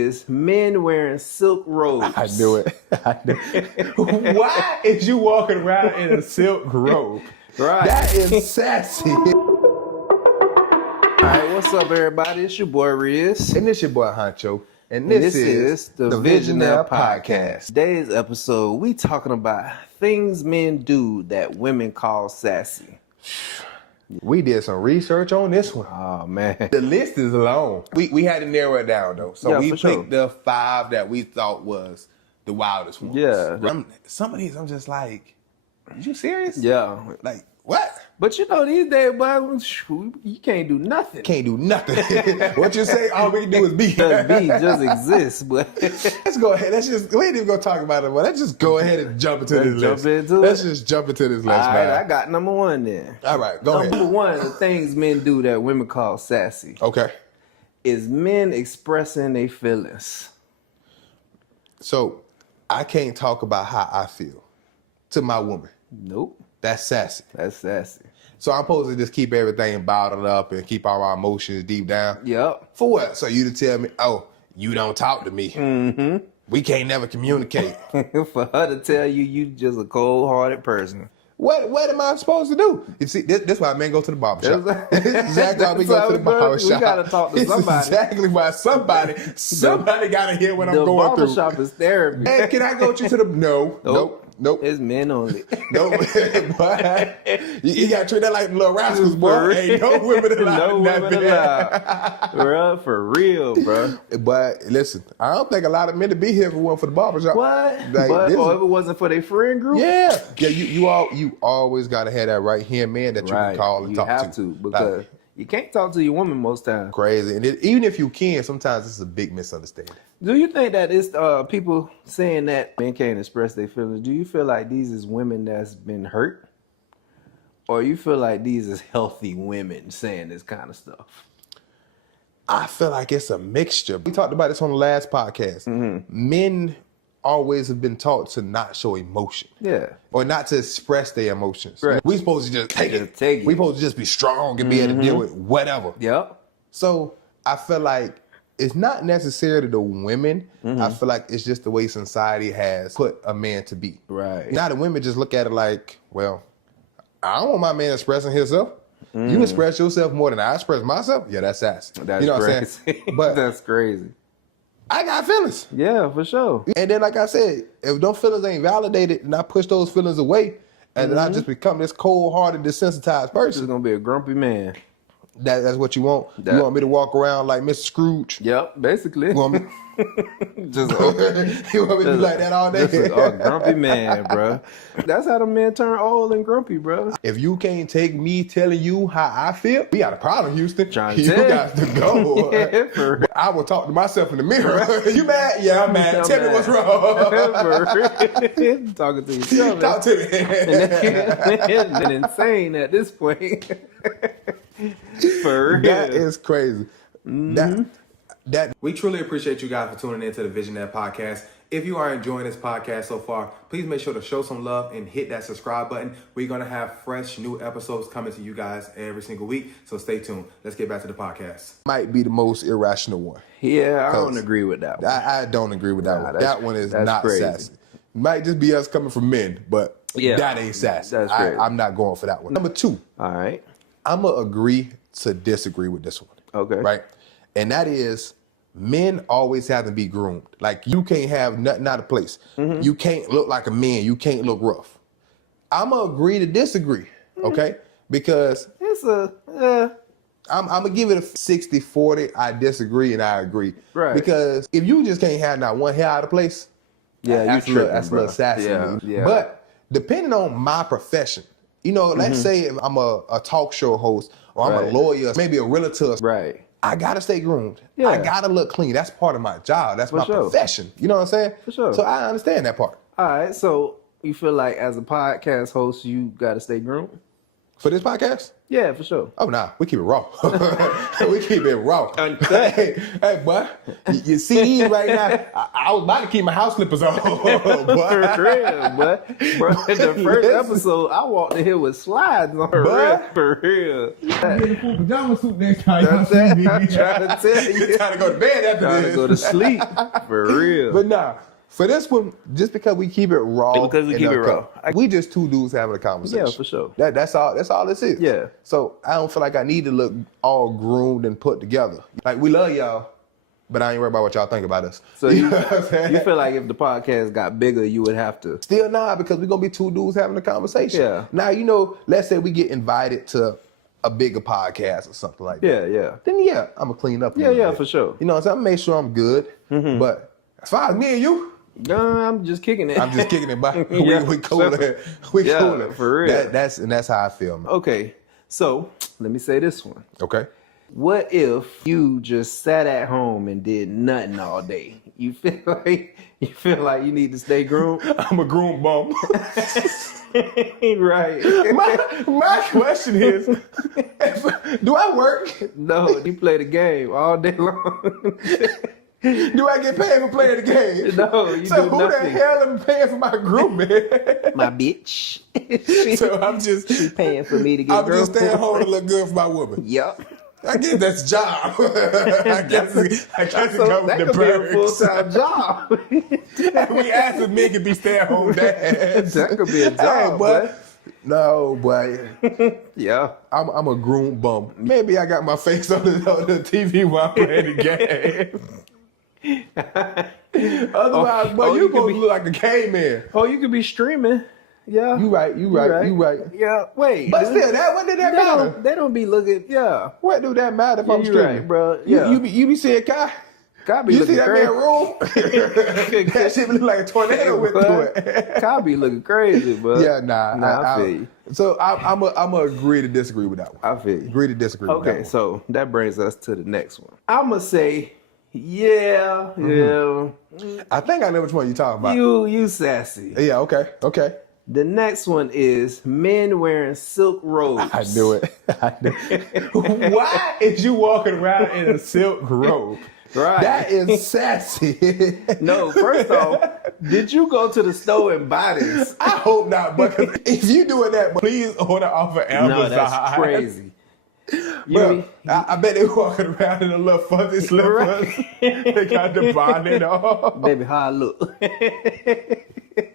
It's men wearing silk robes. I knew it. Why is you walking around in a silk robe? Right. That is sassy. All right, what's up, everybody? It's your boy Riz. And this your boy Honcho. And this is the Visionnaire Podcast. Today's episode, we talking about things men do that women call sassy. We did some research on this one. Oh, man. The list is long. We had to narrow it down, though. So we picked the 5 that we thought was the wildest ones. Yeah. Some of these, I'm just like, are you serious? Yeah. Like, what? But you know, these days, boy, you can't do nothing. Can't do nothing. What you say, all we can do is be. Just exist, but let's go ahead. We ain't even gonna talk about it, but let's just go ahead and jump into this list. Let's just jump into this list, all man. right, I got number 1 then. All right, go ahead. Number 1, the things men do that women call sassy. Okay. Is men expressing their feelings. So, I can't talk about how I feel to my woman. Nope. That's sassy. That's sassy. So I'm supposed to just keep everything bottled up and keep all our emotions deep down? Yep. For what? So you to tell me, oh, you don't talk to me. Mm-hmm. We can't never communicate. For her to tell you just a cold-hearted person. What am I supposed to do? You see, this why men go to the barbershop. That's exactly why we go to the barbershop. We gotta talk to somebody. That's exactly why somebody gotta hear what I'm going through. The barbershop is therapy. Hey, can I go with you to the Nope. It's men only. Nope. Boy, you gotta treat that like Little Rascals, boy. Ain't no women allowed. No women allowed. Bro, for real, bro. But listen, I don't think a lot of men would be here if it wasn't for the barbershop. What? Like, or if it wasn't for their friend group? Yeah. You always gotta have that right hand man that you can call and talk to. You have to, because you can't talk to your woman most times. Crazy. And even if you can, sometimes it's a big misunderstanding. Do you think that it's people saying that men can't express their feelings? Do you feel like these is women that's been hurt? Or you feel like these is healthy women saying this kind of stuff? I feel like it's a mixture. We talked about this on the last podcast. Mm-hmm. Men always have been taught to not show emotion. Yeah. Or not to express their emotions. Right. We supposed to just take it. We supposed to just be strong and be able to deal with whatever. Yep. So I feel like it's not necessarily the women. Mm-hmm. I feel like it's just the way society has put a man to be. Right. Now the women just look at it like, well, I don't want my man expressing himself. Mm. You express yourself more than I express myself. Yeah, that's ass. That's crazy. What I'm saying? But that's crazy. I got feelings. Yeah, for sure. And then, like I said, if those feelings ain't validated and I push those feelings away, and then I just become this cold-hearted, desensitized person. It's going to be a grumpy man. That's what you want? You want me to walk around like Mr. Scrooge? Yep, basically. You want me, you want me to be like that all day? Just a grumpy man, bro. That's how the men turn old and grumpy, bro. If you can't take me telling you how I feel, we got a problem, Houston. You got to go. Yeah, I will talk to myself in the mirror. You mad? Yeah, I'm mad. Tell me what's wrong. Talking to yourself. Talk to me. It's insane at this point. That is crazy. Mm-hmm. That we truly appreciate you guys for tuning into the Visionnaire Podcast. If you are enjoying this podcast so far, please make sure to show some love and hit that subscribe button. We're going to have fresh new episodes coming to you guys every single week, so stay tuned. Let's get back to the podcast. Might be the most irrational one. Yeah, I don't agree with that one. I don't agree with that one. That one is not crazy. Sassy. Might just be us coming from men, but that ain't sassy. That's crazy. I'm not going for that one. Number 2. All right. I'm going to agree to disagree with this one. Okay. Right? And that is, men always have to be groomed. Like, you can't have nothing out of place. Mm-hmm. You can't look like a man. You can't look rough. I'm going to agree to disagree. Okay? Because it's I'm going to give it a 60-40. I disagree and I agree. Right. Because if you just can't have not one hair out of place, that's a little sassy. Yeah. But depending on my profession, you know, let's say if I'm a talk show host or I'm a lawyer, maybe a realtor. Right. I got to stay groomed. Yeah. I got to look clean. That's part of my job. That's my profession. You know what I'm saying? For sure. So I understand that part. All right. So you feel like as a podcast host, you got to stay groomed? For this podcast? Yeah, for sure. Oh, nah. We keep it raw. We keep it raw. Hey, boy. You see right now, I was about to keep my house slippers on. For real, boy. Bro, the first episode, I walked in here with slides on. For real. I'm in a full pajama suit next time. I'm trying to tell you. You're trying to go to bed after trying this. to go to sleep. For real. But nah. For this one, just because we keep it raw. Because we keep it raw. We just two dudes having a conversation. Yeah, for sure. That's all this is. Yeah. So I don't feel like I need to look all groomed and put together. Like, we love y'all, but I ain't worried about what y'all think about us. So you feel like if the podcast got bigger, you would have to? Still not, because we're going to be two dudes having a conversation. Yeah. Now, let's say we get invited to a bigger podcast or something like that. Yeah. Then yeah, I'm going to clean up a little bit. For sure. You know what I'm saying? I'm going to make sure I'm good. Mm-hmm. But as far as me and you, no, I'm just kicking it. I'm just kicking it by. Yeah, we cool it. We cool it. For real. That's how I feel, man. Okay, so let me say this one. Okay. What if you just sat at home and did nothing all day? You feel like you need to stay groomed? I'm a groom bum. Right. My question is, do I work? No, you play the game all day long. Do I get paid for playing the game? No, you so do who nothing. the hell am paying for my grooming? My bitch. So I'm just She paying for me to get I'm just staying home to look good for my woman. Yep. I guess that's a job. I guess it comes with the could perks. be a full-time job. We asked if men could be stay-at-home dads. That could be a job, boy. No, boy. Yeah. I'm a groom bum. Maybe I got my face on the TV while I'm playing the game. Otherwise, but you gonna look like a caveman. Oh, you could be streaming. Yeah. You right. Yeah. Wait. But still, what did that matter? They don't be looking. Yeah. What do that matter if I'm streaming, right, bro? Yeah. You be seeing Kai? Kai be you looking see that crazy. man roll? That shit look like a tornado went through it. Kai be looking crazy, bro. Yeah, nah. I feel you. So I'm a agree to disagree with that one. I feel you. Agree to disagree with that one. Okay, so that brings us to the next one. I'm gonna say, yeah. I think I know which one you're talking about. You sassy. Yeah, okay. The next one is men wearing silk robes. I knew it. Why is you walking around in a silk robe? Right. That is sassy. No, first off, did you go to the store and buy this? I hope not, but if you doing that, please order off of Amazon. No, that's crazy. Bro, I bet they walking around in a little fuzzy slippers. Right. They got the bonnet on. Baby, how I look.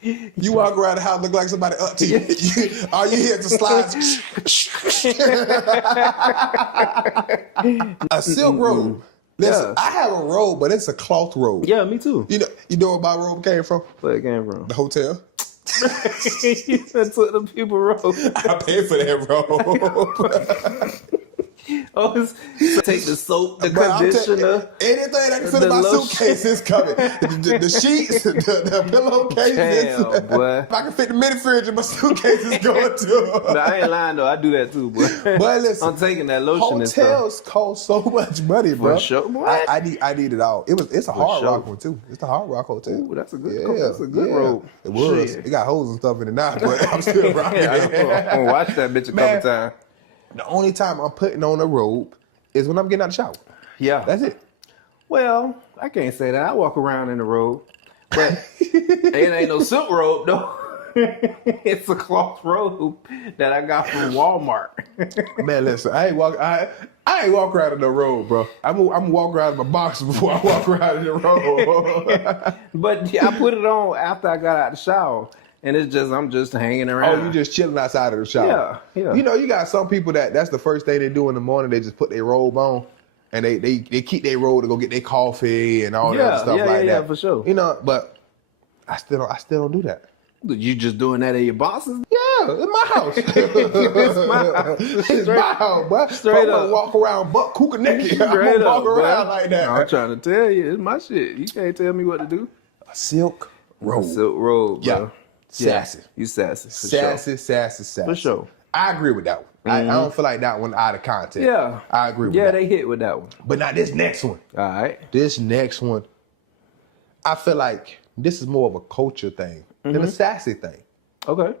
You walk around the house look like somebody up to you. All you hear is the slides. A silk robe. Listen, I have a robe, but it's a cloth robe. Yeah, me too. You know where my robe came from? Where it came from? The hotel. You took the people robe. I paid for that robe. So take the soap, the conditioner. Anything that can fit in my suitcase is coming. The sheets, the pillowcases. Damn, boy. If I can fit the mini fridge in my suitcase, it's going to. No, I ain't lying though. I do that too, boy. But listen, I'm taking that lotion and stuff. Hotels cost so much money, bro. For sure. What? I need it all. It's a Hard Rock one too. It's the Hard Rock hotel. Ooh, that's a good robe. It was. Shit. It got holes and stuff in it now, but I'm still rocking it. I'm gonna watch that bitch a couple times. The only time I'm putting on a robe is when I'm getting out of the shower. Yeah. That's it. Well, I can't say that. I walk around in a robe, but it ain't no silk robe, though. It's a cloth robe that I got from Walmart. Man, listen, I ain't walk around in no robe, bro. I'm walk around in my box before I walk around in the robe. But yeah, I put it on after I got out of the shower. And I'm just hanging around. Oh, you just chilling outside of the shower. Yeah. You know, you got some people that's the first thing they do in the morning. They just put their robe on, and they keep their robe to go get their coffee and all that other stuff like that. Yeah, for sure. You know, but I still don't do that. You just doing that at your boss's? Yeah, it's my house. It's my house, bro. Straight up. Walk around butt cooking naked. I'm gonna walk around like that. I'm trying to tell you, it's my shit. You can't tell me what to do. A silk robe. Silk robe, bro. Yeah. Sassy. You sassy. Sassy. For sure. I agree with that one. I don't feel like that one out of context. Yeah. I agree with that. Yeah, they hit with that one. But now this next one. All right. This next one, I feel like this is more of a culture thing than a sassy thing. Okay.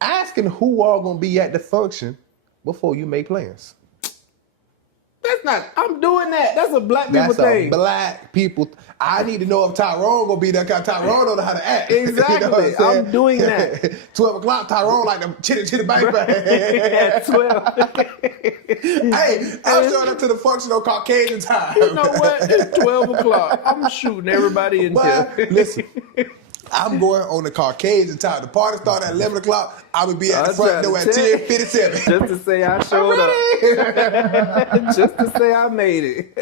asking who all gonna be at the function before you make plans. That's not, I'm doing that. That's a black people thing. That's a black people. I need to know if Tyrone gonna be there, because Tyrone don't know how to act. Exactly. You know I'm doing that. 12 o'clock, Tyrone like them chitty bang bang. At 12. Hey, I'm showing up to the function on Caucasian time. You know what? It's 12 o'clock. I'm shooting everybody in here. Listen. I'm going on the Caucasian time. The party started at 11 o'clock. I would be at the front door at 10:57. Just to say I showed up. Just to say I made it.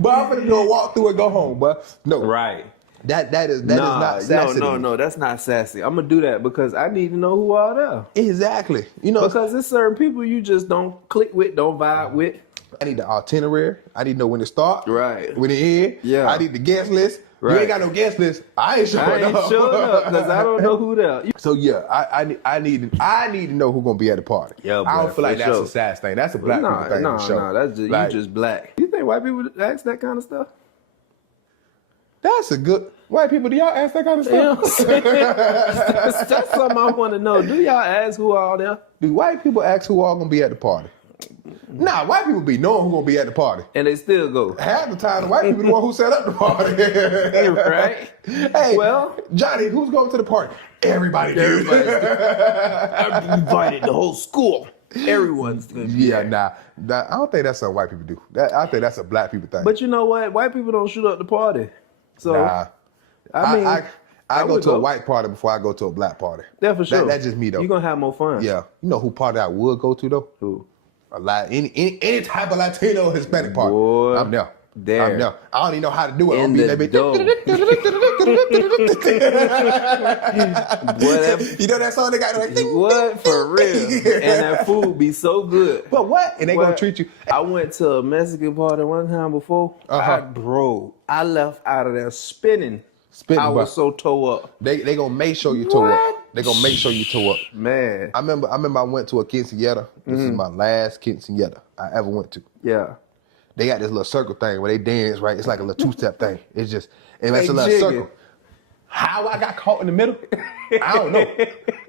But I'm going to go walk through and go home. But no. Right. That is not sassy. No, that's not sassy. I'm going to do that because I need to know who all there. Exactly. You know, because there's certain people you just don't click with, don't vibe with. I need the itinerary. I need to know when to start. Right. When to end. Yeah. I need the guest list. Right. You ain't got no guest list. I ain't showing up because I don't know who there. So yeah, I need to know who's gonna be at the party. Yeah, I don't feel like that's a sass thing. That's a black people thing. No, that's just like, you just black. You think white people ask that kind of stuff? That's a good white people. Do y'all ask that kind of stuff? That's something I want to know. Do y'all ask who all there? Do white people ask who all gonna be at the party? Nah, white people be knowing who gonna be at the party. And they still go. Half the time, the white people the one who set up the party. Right? Hey, well, Johnny, who's going to the party? Everybody do. I've invited the whole school. Everyone's gonna be there. Nah, I don't think that's something white people do. I think that's a black people thing. But you know what? White people don't shoot up the party. So, nah. I go to a white party before I go to a black party. Yeah, for sure. That's just me, though. You're going to have more fun. Yeah. You know who party I would go to, though? Who? Any type of Latino or Hispanic party. Boy, I'm there. There. I'm there. I don't even know how to do it. In the dough. You know that song they got like what? For real. And that food be so good. But what? And they gonna treat you. I went to a Mexican party one time before. I left out of there spinning. I was so toe up. They gonna make sure you toe up. They gonna make sure you toe up. Man. I remember I went to a quinceañera. This is my last quinceañera I ever went to. Yeah. They got this little circle thing where they dance, right? It's like a little two-step thing. It's just, and it's a little circle. How I got caught in the middle, I don't know.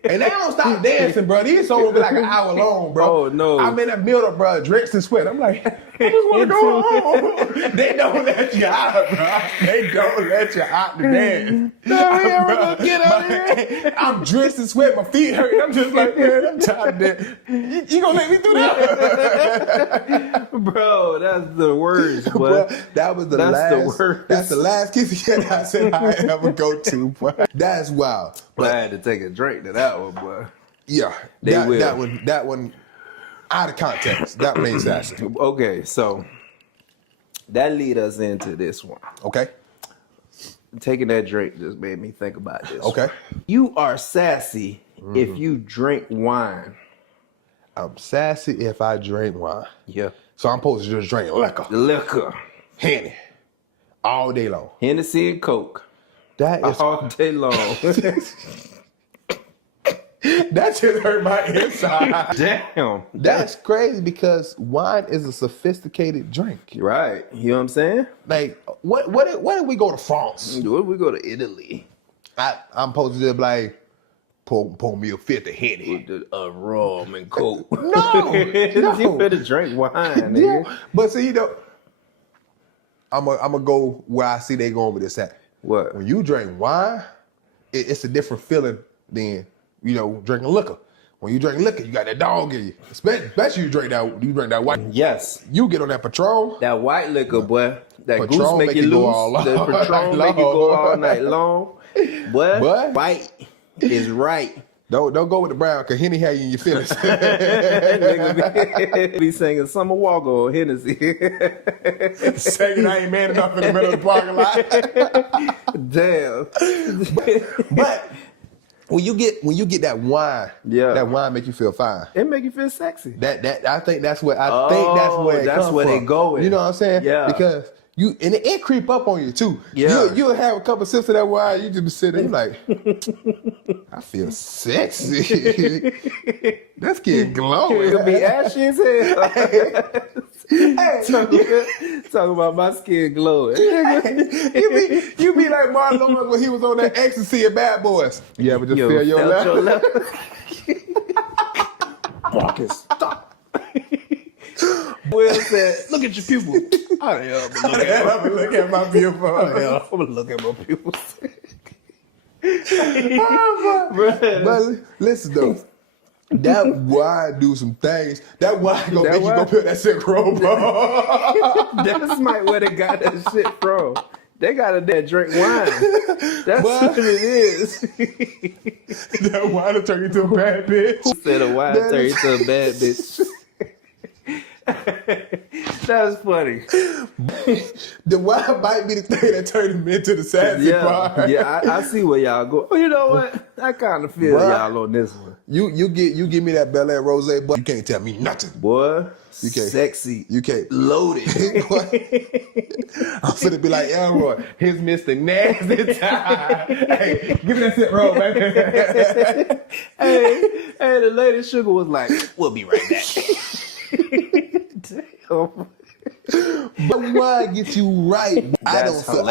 And they don't stop dancing, bro. These songs will be like an hour long, bro. Oh, no. I'm in the middle, bro, drenched in sweat. I'm like, I just want to go home. They don't let you out, bro. They don't let you out to dance. Get out here. I'm drenched in sweat. My feet hurt. I'm just like, man, I'm tired of that. You gonna let me do that? Bro, that's the worst, bro. That was the worst. That's the last quinceañera I said I ever go to. That's wild. But I had to take a drink to that one, boy. Yeah, that one, out of context. That one ain't sassy. Okay, so that lead us into this one. Okay. Taking that drink just made me think about this. Okay. You are sassy if you drink wine. I'm sassy if I drink wine. Yeah. So I'm supposed to just drink liquor. Henny. All day long. Hennessy and Coke. That is all day long. That just hurt my inside. Damn. That's crazy because wine is a sophisticated drink. Right. You know what I'm saying? Like, what if we go to France? What if we go to Italy? I'm supposed to just like pour me a fifth of Henny. With rum and Coke. No. You better drink wine, nigga. Yeah. But see, I'm gonna go where I see they going with this at. What? When you drink wine, it's a different feeling than, drinking liquor. When you drink liquor, you got that dog in you. Especially you drink that white. Yes. You get on that Patron. That white liquor, boy. That Patron goose make you loose. The Patron make you go all night long. Boy, white is right. Don't go with the brown, because Henny had you in your feelings. Nigga be singing Summer Walker or Hennessy. Singing I ain't man enough in the middle of the parking lot. Damn. But when you get that wine, that wine make you feel fine. It make you feel sexy. I think that's where they going. You know what I'm saying? Yeah. Because it creep up on you too. Yeah. You'll have a couple sips of that wine, you just be sitting there, you like, I feel sexy. That skin glowing. It'll be ashy as hell. Talking about my skin glowing. You be like Marlon Lawrence when he was on that ecstasy at Bad Boys. You ever just feel your left? Marcus, stop. Will said, look at your pupils. I am look at my pupils. I'm gonna look at my pupils. But listen though, that wine do some things. That wine gonna make you go put that shit from, bro. That's might where they got that shit from. They got a dead drink wine. That's what it is. That wine will turn you to a bad bitch. Who said a wine turn you to a bad bitch? That's funny. The wine might be the thing that turned him into the sassy part. Yeah, I see where y'all go. Oh, you know what? I kind of feel y'all on this one. You give me that Bel Air Rosé, but you can't tell me nothing, boy. You can't. Sexy. You can't. Loaded. I'm finna be like Elroy. Here's Mr. Nasty Time. Hey, give me that shit roll, baby. hey, the lady sugar was like, we'll be right back. Damn. But wine gets you right. I don't feel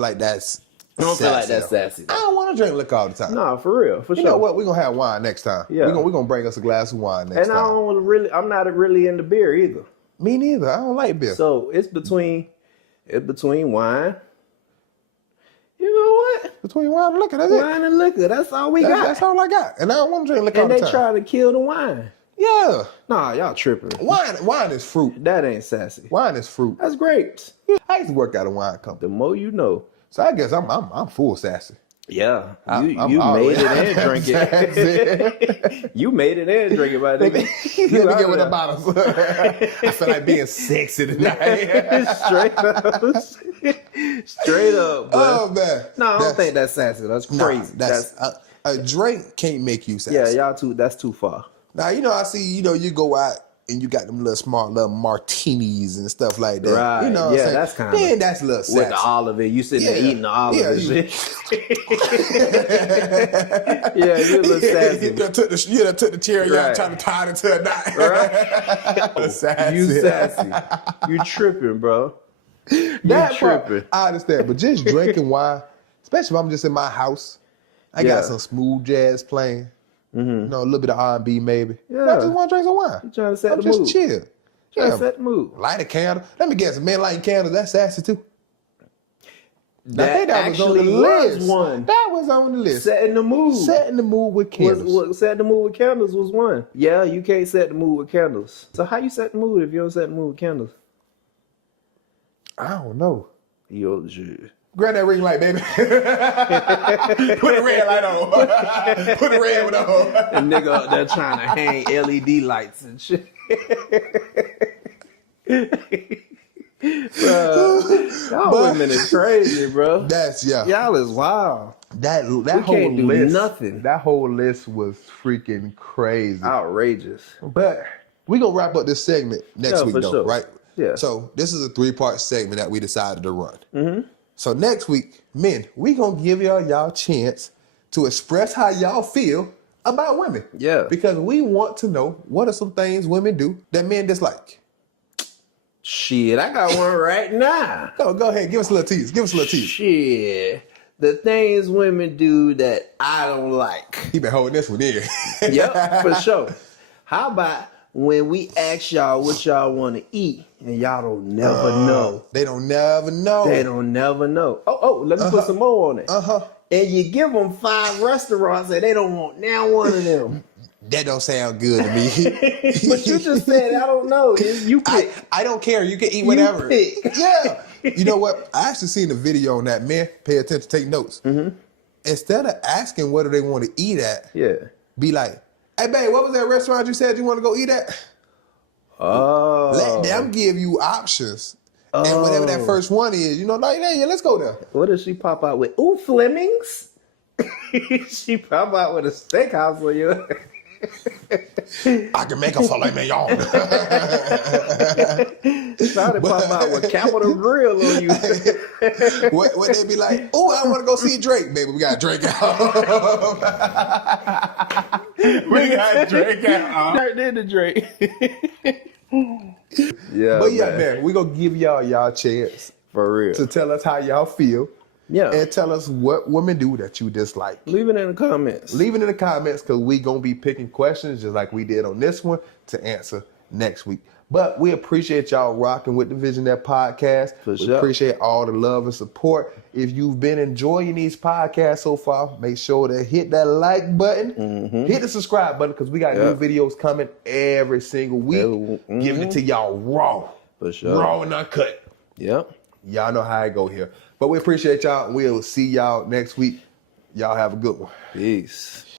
like that's I don't feel like that's sassy. I don't want to drink liquor all the time. No, for real, for sure. You know what? We're gonna have wine next time. Yeah. We're gonna bring us a glass of wine next time. And I'm not really into beer either. Me neither. I don't like beer. So it's between wine. You know what? Between wine and liquor, that's it. Wine and liquor, that's all we got. That's all I got. And I don't want to drink liquor all the time. And they try to kill the wine. Yeah. Nah, y'all tripping. Wine is fruit. That ain't sassy. Wine is fruit. That's grapes. I used to work at a wine company. The more you know. So I guess I'm full sassy. Yeah. You made it and drank it. You made it and drank it, my nigga. Let me get with the bottles. I feel like being sexy tonight. Straight up, bro. Oh, man. No, I don't think that's sassy. That's crazy. That's a drink can't make you sassy. Yeah, y'all that's too far. Now, I see, you go out and you got them little smart little martinis and stuff like that. Right. You know what I'm saying? That's kind of. Man, that's a little sassy. With the olive in. You sitting there eating the olive and shit. Yeah, you're a little sassy. You done took the cherry out trying to tie it to a knot. Right? Sassy. You sassy. You tripping, bro. That tripping. I understand. But just drinking wine, especially if I'm just in my house, I got some smooth jazz playing. Mm-hmm. A little bit of R&B maybe. Yeah. I just want to drink some wine. You trying to set the mood. Just chill. Trying to set the mood. Light a candle. Let me guess, a man lighting candles, that's sassy too. That actually was one. That was on the list. Setting the mood. Setting the mood with candles. Setting the mood with candles was one. Yeah, you can't set the mood with candles. So how you set the mood if you don't set the mood with candles? I don't know. Yo, shit. Grab that ring light, baby. Put the red light on. Put the red one on. The nigga up there trying to hang LED lights and shit. Y'all women is crazy, bro. Y'all is wild. That whole list. Nothing. That whole list was freaking crazy. Outrageous. But we gonna wrap up this segment next week, though, sure. Right? Yeah. So this is a 3-part segment that we decided to run. Mm-hmm. So next week, men, we gonna give y'all chance to express how y'all feel about women. Yeah. Because we want to know what are some things women do that men dislike. Shit, I got one right now. Go ahead, give us a little tease. Shit. The things women do that I don't like. He been holding this one in. Yep, for sure. How about when we ask y'all what y'all want to eat and y'all don't never know? They don't never know. Oh, let me put some more on it. And you give them 5 restaurants and they don't want now one of them. That don't sound good to me. But you just said, I don't know. You pick. I don't care. You can eat whatever. You pick. Yeah. You know what? I actually seen a video on that. Man, pay attention, take notes. Mm-hmm. Instead of asking what do they want to eat at, be like, hey, babe, what was that restaurant you said you want to go eat at? Oh. Let them give you options. Oh. And whatever that first one is, like, hey, let's go there. What does she pop out with? Ooh, Fleming's? She pop out with a steakhouse for you. I can make a filet mignon. Try to pop out with Capital Grill on you. What they be like, oh, I want to go see Drake. Baby, we got Drake out. We got Drake out. Drake did the Drake. Yeah, but man, we going to give y'all chance. For real. To tell us how y'all feel. Yeah. And tell us what women do that you dislike. Leave it in the comments. Leave it in the comments because we going to be picking questions just like we did on this one to answer next week. But we appreciate y'all rocking with the Visionnaire Podcast. For sure. We appreciate all the love and support. If you've been enjoying these podcasts so far, make sure to hit that like button. Hit the subscribe button because we got new videos coming every single week. Giving it to y'all raw. For sure. Raw and uncut. Yep. Y'all know how I go here. But we appreciate y'all. We'll see y'all next week. Y'all have a good one. Peace.